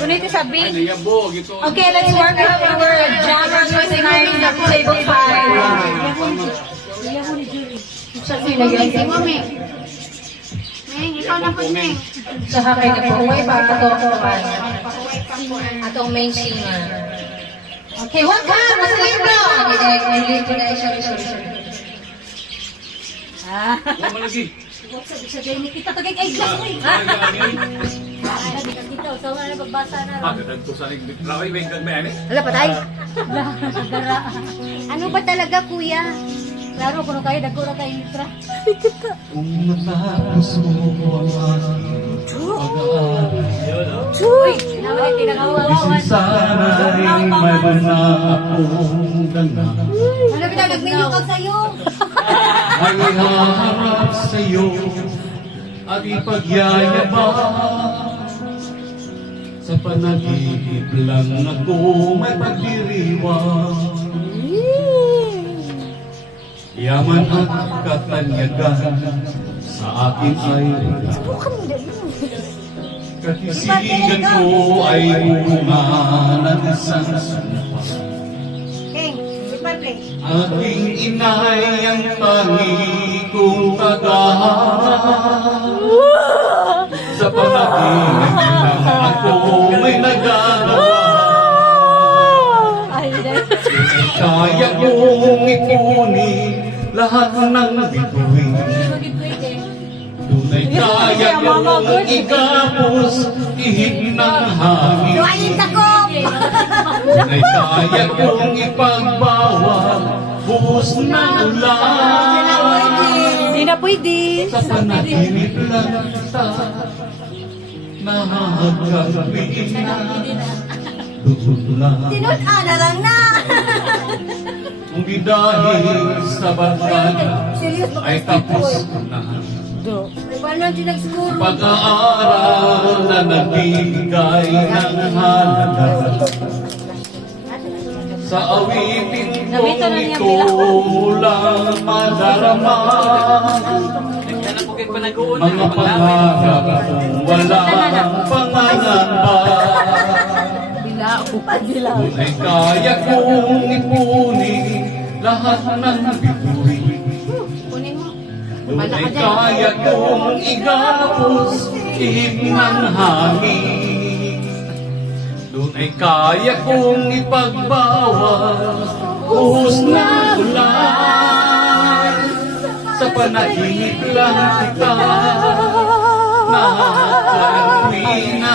Donate sa big. Gitu. Okay, let's work out our jammer using our table 5. Si Mami. Ming, ikaw na po, Ming. Sa hakay na po, way pa katotohan. Atong main singer. Okay, one time, mas lindo! Hindi na siya. Apa lagi? Kita tagay kay glass mo eh. Kita, usawa na pagbasa na. Kadang ko saling bitraway bengkag may ani. Wala pa tayo. Ano ba talaga, kuya? Klaro, kung kayo, dagko na kayo litra. Kung matapos mo ang aking pag-aaral, Uy! Nawala, tinagawawan. isin sana'y may na akong danga. Ano ba nagminyo kag sa'yo? Ay haharap sa'yo at ipagyayabang. Sa panaginip lang ako may pagdiriwang. Yaman at katanyagan sa akin ay wala. Katisigan ko ay bunga ng isang sumpa. King, ipa-play. Aking inay ang tangi kong tagaharap. Sa panaginip lang ako may nagagawa. Kaya kong ipunin lahat ng bituin. Tunay kaya kong igapos ihip ng hangin. Luwain takop! Tunay kaya kong ipagbawal buhos ng ulan. Hindi na pwede. Sa panaginip lang kita nahahagawin na doon lang. Tinun-ana lang na! Kung di dahil sa barkada Serious ba? ay tapos na Paano din nagsiguro? pag-aaral na nagbibigay ng halaga. Sa awitin kong ito lang madarama. Mga pangarap kung walang pangangamba. Tunay kaya kong ipunin lahat ng bituin. Tunay kaya kong igapos ihip ng hangin. Tunay kaya kong ipagbawal uhos na ulan. Sa panaginip lang kita nakakalawi na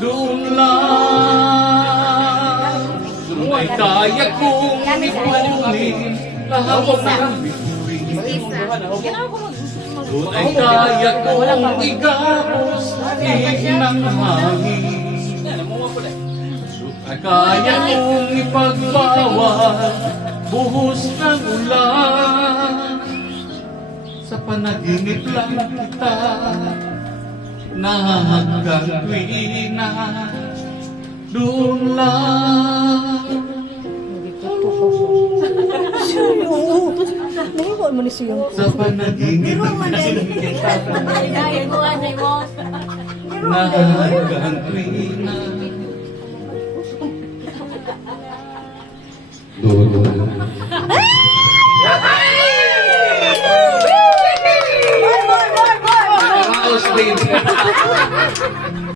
doon lang. Tunay kaya kong ipunin lahat ng bituin. Tunay kaya kong igapos ihip ng hangin. Tunay kaya kong ipagbawal buhos ng ulan. Sa panaginip lang kita nakakalawi na doon lang. Sa panaginip lang kita nakakalawi na doon lang. More! House, baby.